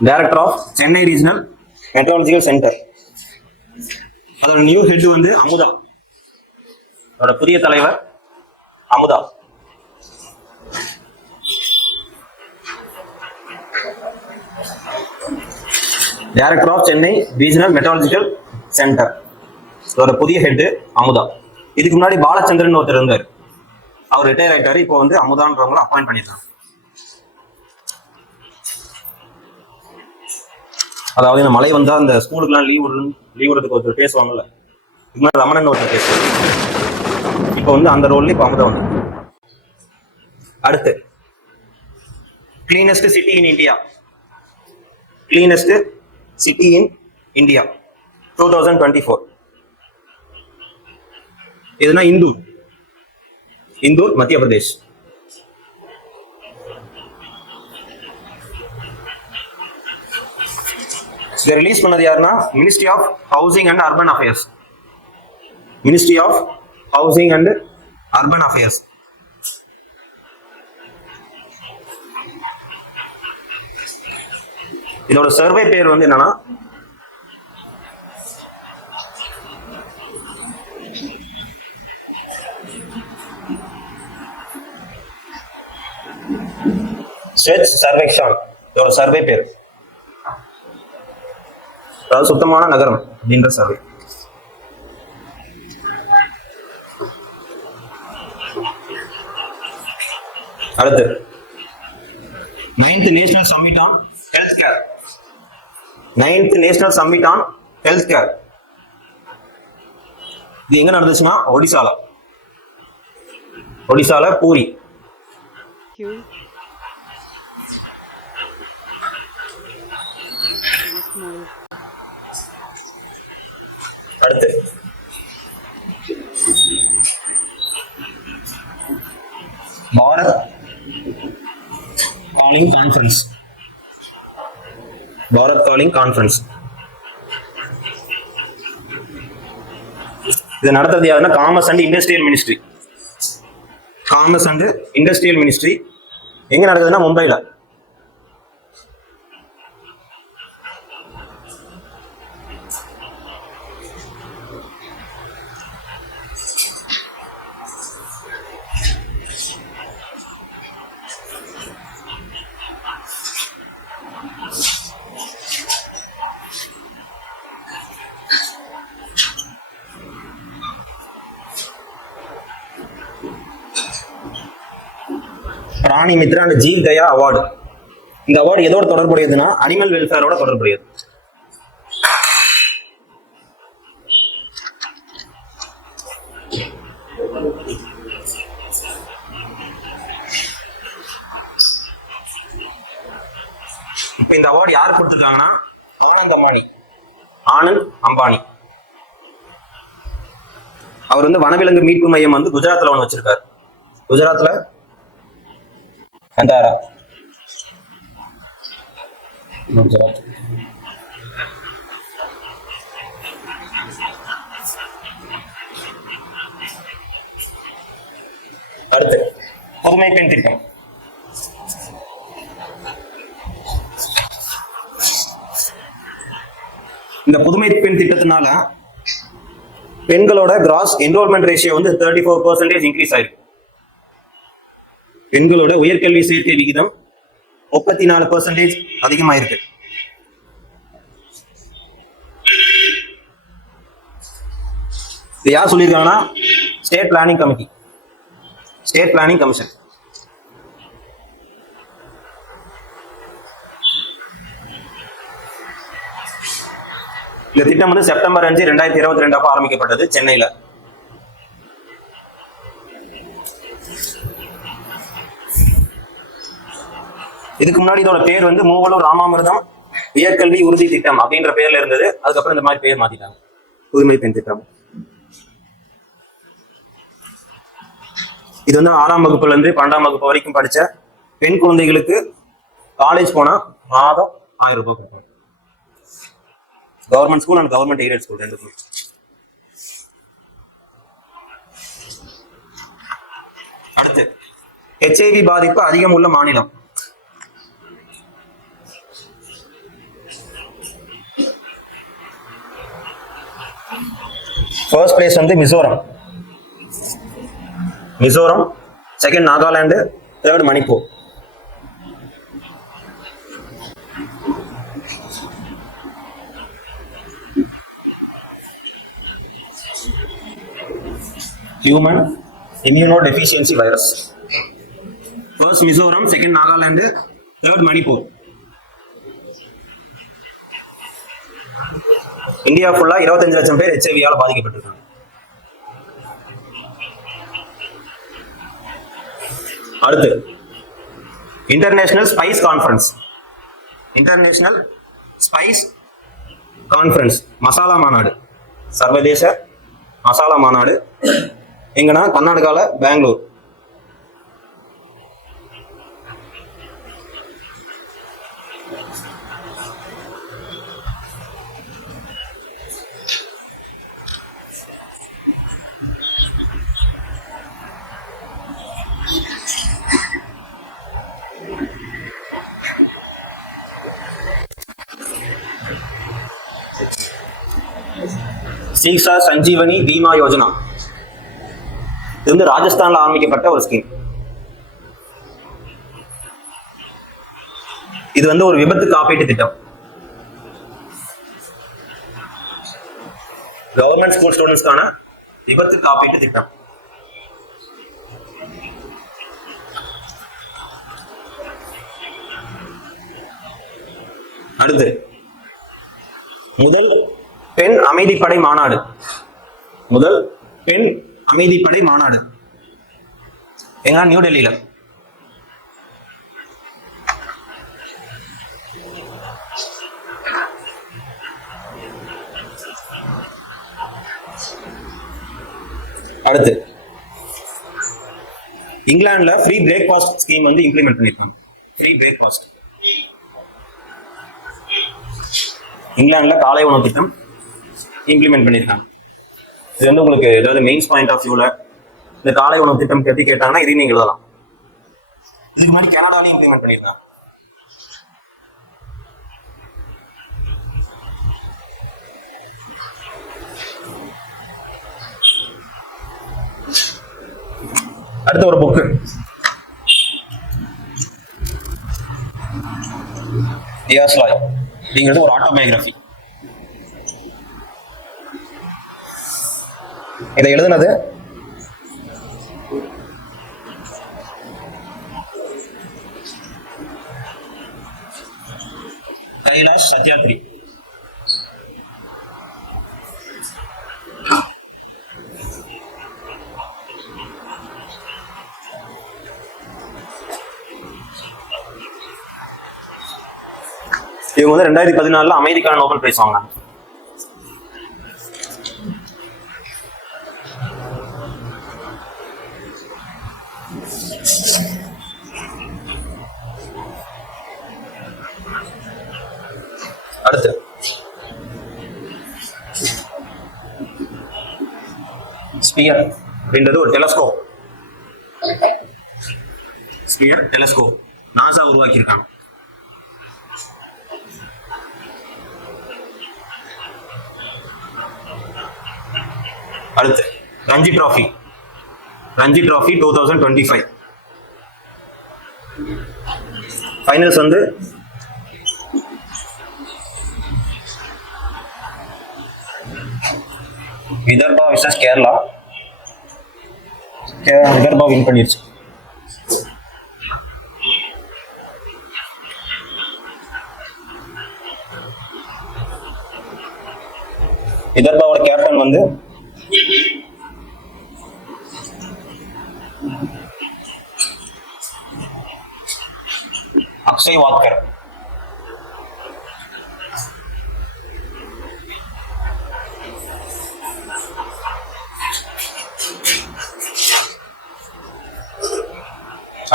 Director of Chennai regional meteorological centre. அதோட new head வந்து அமுதா. அதோட புதிய தலைவர் Amudha. Director of Chennai regional meteorological centre. அதோட புதிய ஹெட் அமுதா. இதுக்கு முன்னாடி பாலச்சந்திரன் ஒருத்தர் இருந்தார், அவர் ரிட்டையர் ஆயிட்டாரு. இப்போ வந்து அமுதான்றவங்களை அப்பாயிண்ட் பண்ணிருக்காங்க. அதாவது இந்த மழை வந்தா அந்த ஸ்கூலுக்குலாம் லீவ் விடுறதுக்கு ஒருத்தர் பேசுவாங்கல்ல, இது மாதிரி ரமணன் ஒருத்தர் பேசுவாங்க. இப்போ வந்து அந்த ரோல்ல இப்போ அமுதா வந்து. அடுத்து cleanest city in India. Cleanest city in India 2024. இதுனா இந்தூர் மத்திய பிரதேஷ். இதை ரிலீஸ் பண்ணது யாருன்னா ministry of housing and urban affairs. Ministry of housing and urban affairs. இதோட சர்வே பேர் வந்து என்னன்னா ஸ்வச் சர்வேக்ஷன். இதோட சர்வே பேர் அதாவது சுத்தமான நகரம் அப்படின்ற சர்வே. அடுத்து 9th national summit on health care. 9th national summit on health care. இது எங்க நடந்துச்சுன்னா ஒடிசால பூரி. அடுத்து Bharat calling conference. Bharat calling conference இது நடத்துறது யாருன்னா commerce and industrial ministry. Commerce and industrial ministry எங்க நடக்குதுன்னா மும்பைல. Prani Mitra and Jeev Daya award. இந்த அவார்டு எதோட தொடர்புடையதுன்னா அனிமல் வெல்ஃபேரோட தொடர்புடையது. இப்ப இந்த அவார்டு யார் கொடுத்திருக்காங்கன்னா ஆனந்த் அம்பானி. அவர் வந்து வனவிலங்கு மீட்பு மையம் வந்து குஜராத்ல ஒண்ணு வச்சிருக்காரு. குஜராத்ல அந்தாரா. குஜராத். அடுத்து புதுமை பெண் திட்டம். இந்த புதுமை பெண் திட்டத்தினால பெண்களோட கிராஸ் என்ரோல்மெண்ட் ரேஷியோ வந்து 34% இன்க்ரீஸ் ஆயிருக்கு. பெண்களோட உயர்கல்வி சேர்க்கை விகிதம் 34% அதிகமாயிருக்கு. இது யார் சொல்லியிருக்காங்கன்னா state planning committee, state planning commission. இந்த திட்டம் வந்து செப்டம்பர் 5, 2022 அப்ப ஆரம்பிக்கப்பட்டது சென்னையில. இதுக்கு முன்னாடி இதோட பேர் வந்து மூவலூர் ராமாமிர்தம் உயர்கல்வி உறுதி திட்டம் அப்படின்ற பேர்ல இருந்தது. அதுக்கப்புறம் இந்த மாதிரி பேர் மாத்திட்டாங்க, புதுமை பெண் திட்டம். இது வந்து 6ஆம் வகுப்புல இருந்து 12ஆம் வகுப்பு வரைக்கும் படிச்ச பெண் குழந்தைகளுக்கு காலேஜ் போனா மாதம் 1000 ரூபாய் கொடுத்தாங்க. Government school and government aided school ரெண்டுக்கும். அடுத்து HIV பாதிப்பு அதிகம் உள்ள மாநிலம். ஃபர்ஸ்ட் பிளேஸ் வந்து Mizoram, second Nagaland, third Manipur. Human immunodeficiency virus. First Mizoram, second Nagaland, third Manipur. India ஃபுல்லா 25 லட்சம் பேர் HIV-யால பாதிக்கப்பட்டிருக்காங்க. அடுத்து இன்டர்நேஷனல் ஸ்பைஸ் கான்ஃபரன்ஸ் மசாலா மாநாடு, சர்வதேச மசாலா மாநாடு எங்கன்னா கர்நாடகால பெங்களூர். சீக்ஷா சஞ்சீவனி பீமா யோஜனா, இது வந்து ராஜஸ்தான்ல ஆரம்பிக்கப்பட்ட ஒரு ஸ்கீம். இது வந்து ஒரு விபத்து காப்பீட்டு திட்டம். கவர்மெண்ட் ஸ்கூல் ஸ்டூடெண்ட்ஸ்க்கான விபத்து காப்பீட்டு திட்டம். அடுத்து முதல் பெண் அமைதிப்படை மாநாடு எங்க நியூ டெல்லியில. அடுத்து இங்கிலாந்துல ஃப்ரீ பிரேக்ஃபாஸ்ட் ஸ்கீம் வந்து இம்ப்ளிமெண்ட் பண்ணிருக்காங்க. ஃப்ரீ பிரேக்ஃபாஸ்ட் இங்கிலாந்துல காலை உணவு திட்டம் இம்ப்ளிமெண்ட் பண்ணிருக்காங்க. இது வந்து உங்களுக்கு ஏதாவது மெயின்ஸ் பாயிண்ட் ஆஃப் வியூல இந்த காலை உணவு திட்டம் பத்தி கேட்டாங்கன்னா இதையும் நீங்க எழுதலாம். இதுக்கு முன்னாடி கனடாலையும் இம்ப்ளிமெண்ட் பண்ணிருக்காங்க. அடுத்த ஒரு புக்கு டியாஸ்லாய் அப்படிங்கிறது ஒரு ஆட்டோபயோகிராஃபி. இதை எழுதுனது கைலாஷ் சத்யாத்ரி. இவங்க வந்து 2014 அமைதிக்கான நோபல் பிரைஸ் வாங்கினாங்க. அடுத்து ஸ்பியர் அப்படின்றது ஒரு டெலஸ்கோப். நாசா உருவாக்கி இருக்காங்க. அடுத்து ரஞ்சி டிராஃபி 2025 ஃபைனல்ஸ் வந்து விதர்பா விசஸ் கேரளா. விதர்பா வின் பண்ணிருச்சு. விதர்பாவோட கேப்டன் வந்து அக்ஷய் வாத்கர்.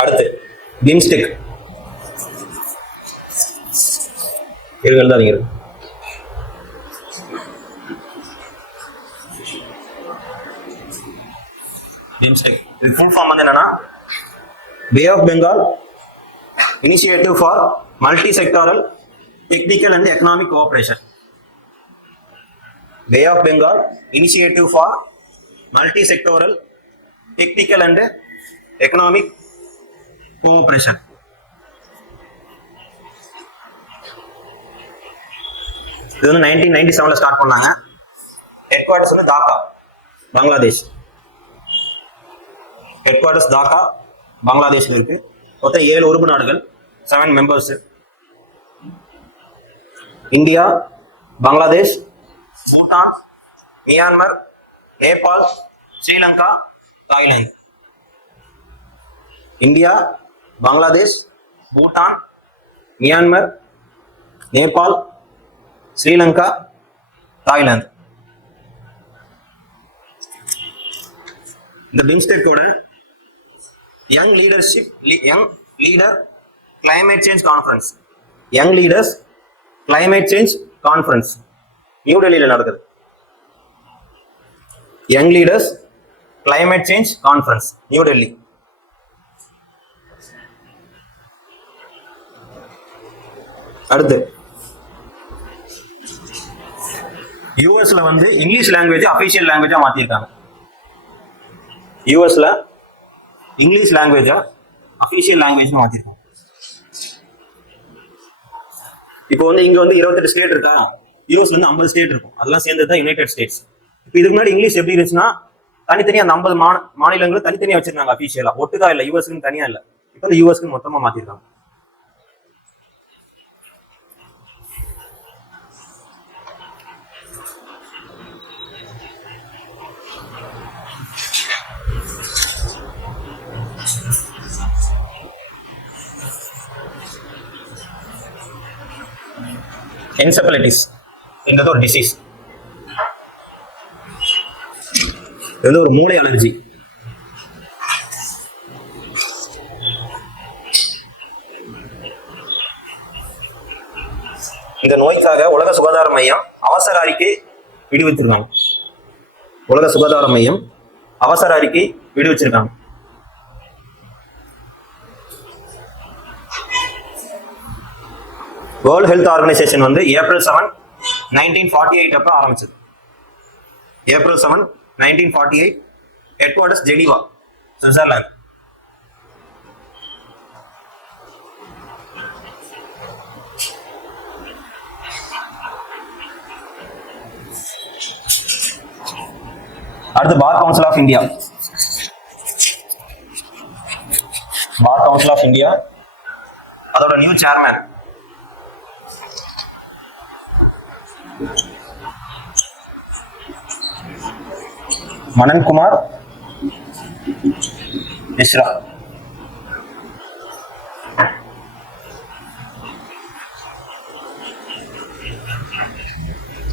அடுத்து பிம்ஸ்டெக் எழுதாதீங்க. பிம்ஸ்டெக் இது ஃபுல் ஃபார்ம் வந்து என்னன்னா bay of Bengal initiative for multi sectoral technical and economic cooperation. Bay of Bengal Initiative for Multi-Sectoral Technical and Economic Cooperation. இது வந்து 1997 ஸ்டார்ட் பண்ணாங்க. ஹெட் குவார்டர்ஸ் வந்து டாக்கா, பங்களாதேஷ். ஹெட் குவார்டர்ஸ் டாக்கா, பங்களாதேஷ்ல இருக்கு. மொத்தம் 7 உறுப்பு நாடுகள், 7 members. India, Bangladesh, Bhutan, Myanmar, Nepal, Sri Lanka, Thailand. India, Bangladesh, Bhutan, Myanmar, Nepal, Sri Lanka, Thailand. இந்த பிம்ஸ்டெக்கோட young leader climate change conference, young leaders climate change conference new டெல்லியில் நடக்குது. Young leaders climate change conference new Delhi. அடுத்து யூஎஸ்ல வந்து இங்கிலீஷ் லாங்குவேஜ் அபிஷியல் லாங்குவேஜா மாத்திருக்காங்க. யூஎஸ்ல இங்கிலீஷ் லாங்குவேஜா அபிஷியல் லாங்குவேஜ் மாத்திருக்காங்க. இப்போ வந்து இங்க வந்து 28 ஸ்டேட் இருக்கா, யூஎஸ்ல வந்து 50 ஸ்டேட் இருக்கும். அதெல்லாம் சேர்ந்தது தான் யுனைடெட் ஸ்டேட்ஸ். இப்போ இதுக்கு முன்னாடி இங்கிலீஷ் எப்படி இருந்துச்சுன்னா தனித்தனியா அந்த 50 மாநிலங்களும் தனித்தனியா வச்சிருந்தாங்க அபிஷியலா, ஒட்டுக்கா இல்ல, யூஎஸ்க்கு தனியா இல்ல. இப்போ இந்த யூஎஸ்க்கு மொத்தமா மாத்திருக்காங்க. என்செபலைட்டிஸ் என்றது ஒரு டிசீஸ். இது ஒரு மூளை அலர்ஜி. இந்த நோய்க்காக உலக சுகாதார மையம் அவசர அறிக்கை விடுவிச்சிருக்காங்க. உலக சுகாதார மையம் அவசர அறிக்கை விடுவிச்சிருக்காங்க. வேர்ல்ட் ஹெல்த் ஆர்கனைசேஷன் வந்து ஏப்ரல் 7, 1948 அப்ப ஆரம்பிச்சது. April 7, 1948. Headquarters Geneva, Switzerland. அடுத்து bar council of India. Bar council of India அதோட new chairman Manan Kumar Mishra.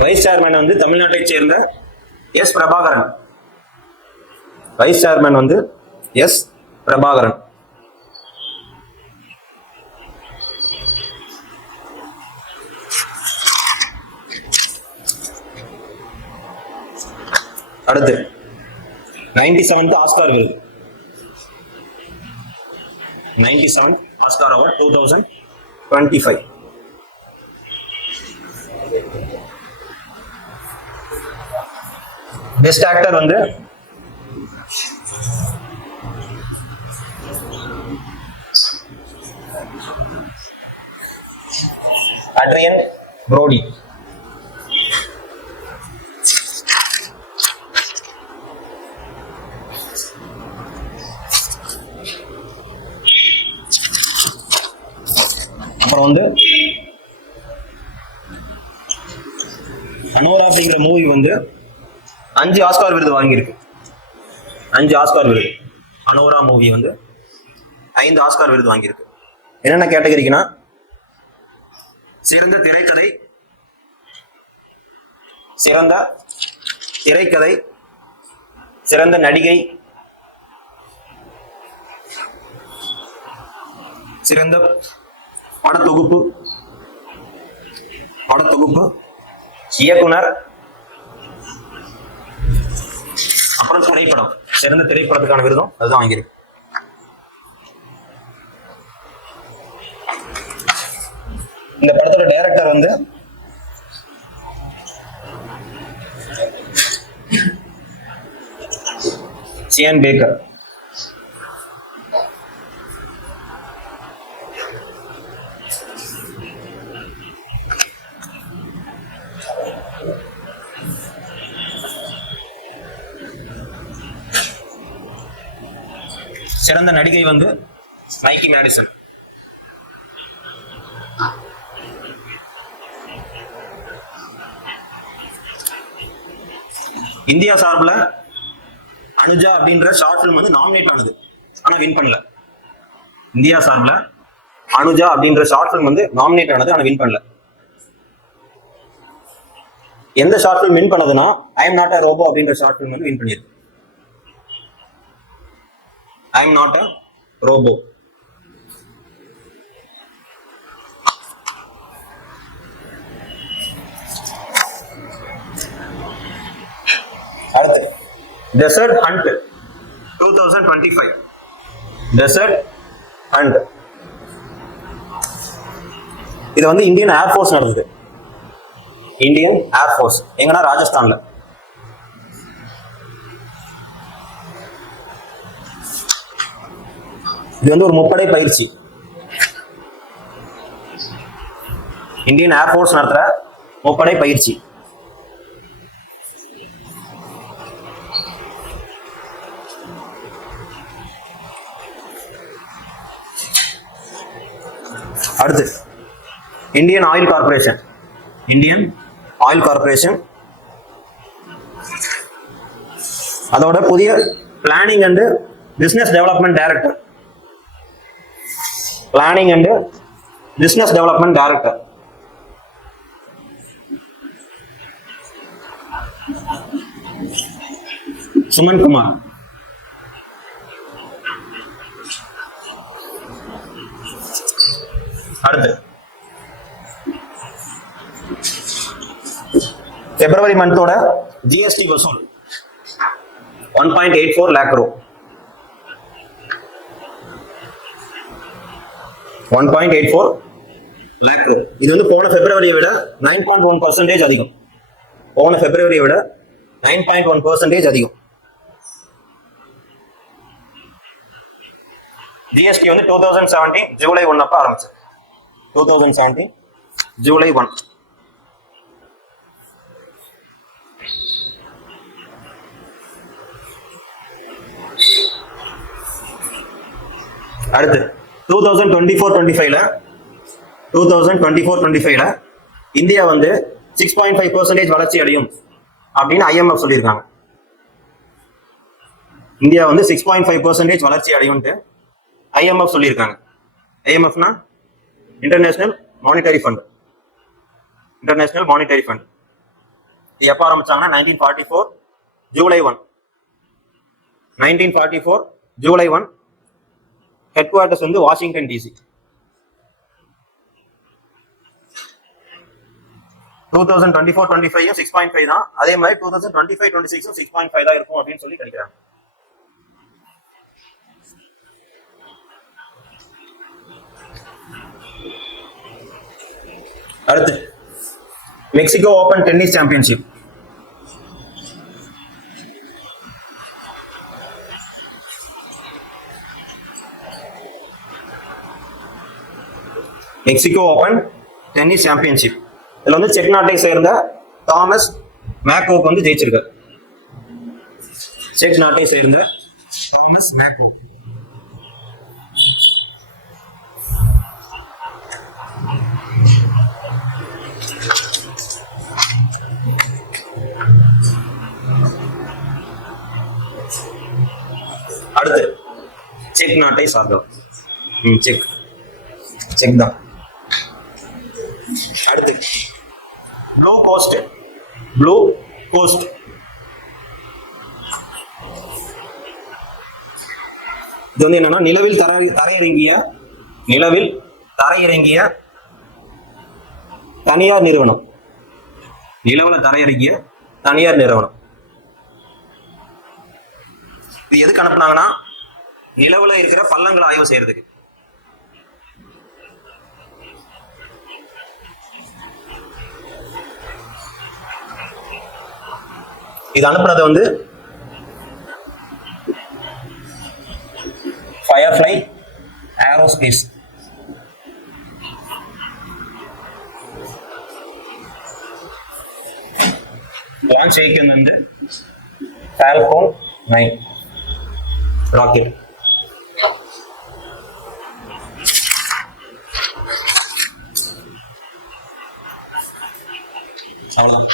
Vice chairman வந்து தமிழ்நாட்டை சேர்ந்த எஸ் பிரபாகரன். வைஸ் சேர்மேன் வந்து எஸ் பிரபாகரன். அடுத்து 97th ஆஸ்கார் விருது. 97th Oscar award 2025. Best actor வந்து அட்ரியன் ப்ரோடி. அப்புறம் வந்து அனோரா அப்படிங்கிற மூவி வந்து 5 ஆஸ்கார் விருது வாங்கியிருக்கு. 5 ஆஸ்கார் விருது. அனோரா மூவி வந்து 5 ஆஸ்கார் விருது வாங்கியிருக்கு. என்னென்ன கேட்டகரிக்குன்னா சிறந்த திரைக்கதை, சிறந்த திரைக்கதை, சிறந்த நடிகை, சிறந்த படத்தொகுப்பு, இயக்குனர், அப்புறம் திரைப்படம். சிறந்த திரைப்படத்துக்கான விருதும் அதுதான் வாங்கியிருக்கு. இந்த படத்தோட டைரக்டர் வந்து சியன் பேக்கர். சிறந்த நடிகை வந்து மைக்கி மேடிசன். இந்தியா சார்பில் அனுஜா அப்படின்ற ஷார்ட் ஃபிலிம் வந்து நாமினேட் ஆனது, ஆனா வின் பண்ணல. இந்தியா சார்பில் அனுஜா அப்படின்ற ஷார்ட் ஃபிலிம் வந்து நாமினேட் ஆனது, ஆனா வின் பண்ணல. எந்த ஷார்ட் ஃபிலிம் வின் பண்ணதுன்னா I am not a robot அப்படின்ற ஷார்ட் ஃபிலிம் வந்து வின் பண்ணியிருக்கு. I am not a robot. அடுத்து டெசர்ட் ஹண்ட் 2025. டெசர்ட் ஹண்ட் இது வந்து இந்தியன் ஏர்ஃபோர்ஸ் நடந்தது. இந்தியன் ஏர்ஃபோர்ஸ் எங்கன்னா ராஜஸ்தான்ல. இது வந்து ஒரு முப்படை பயிற்சி. இந்தியன் ஏர்ஃபோர்ஸ் நடத்துற முப்படை பயிற்சி. அடுத்து Indian oil corporation. Indian oil corporation அதோட புதிய planning and business development director. Planning and business development director Suman Kumar. அடுத்து பிப்ரவரி மந்தோட ஜிஎஸ்டி வசூல் 1.84 lakh crore. 1.84 lakh crore. இது வந்து போன பிப்ரவரியை விட 9.1% அதிகம். போன பிப்ரவரியை விட 9.1% அதிகம். ஜிஎஸ்டி வந்து 2017 ஜூலை 1 அப்ப ஆரம்பிச்சு. 2017 ஜூலை 1. அடுத்து 2024-25ல இந்தியா வந்து 6.5% வளர்ச்சி அடையும் அப்படின்னு ஐஎம்எஃப் சொல்லியிருக்காங்க. இந்தியா வந்து 6.5% வளர்ச்சி அடையும்ட்டு ஐஎம்எஃப் சொல்லியிருக்காங்க. ஐஎம்எஃப்னா international monetary fund. International monetary fund இது எப்போ ஆரம்பிச்சாங்கன்னா 1944 ஜூலை 1. 1944 ஜூலை 1. ஹெட் குவார்டர்ஸ் வந்து வாஷிங்டன் டிசி. 2024-25 6.5 தான். அதே மாதிரி 2025-26 6.5 தான் இருக்கும் அப்படின்னு சொல்லி கிடைக்கிறாங்க. அடுத்து Mexico open tennis championship. Mexico open tennis championship இதுல வந்து செக் நாட்டை சேர்ந்த தாமஸ் மேக்கோக் வந்து ஜெயிச்சிருக்கார். செக் நாட்டை சேர்ந்த தாமஸ் மேக்கோக். அடுத்து செக் நாட்டை சார்ந்தவர். செக் செக் தான். அடுத்து ப்ளூ கோஸ்ட். ப்ளூ கோஸ்ட் இது வந்து என்னன்னா நிலவில் தரையிறங்கிய தனியார் நிறுவனம். நிலவுல தரையிறங்கிய தனியார் நிறுவனம். இது எதுக்கு அனுப்புனாங்கன்னா நிலவுல இருக்கிற பள்ளங்களை ஆய்வு செய்யறதுக்கு. இது அனுப்புனது வந்து ஃபயர்ஃப்ளை ஏரோஸ்பேஸ். லான்ச் வெஹிக்கிள் வந்து ஃபால்கோன் 9 ராக்கெட். அவ்வளோதான்.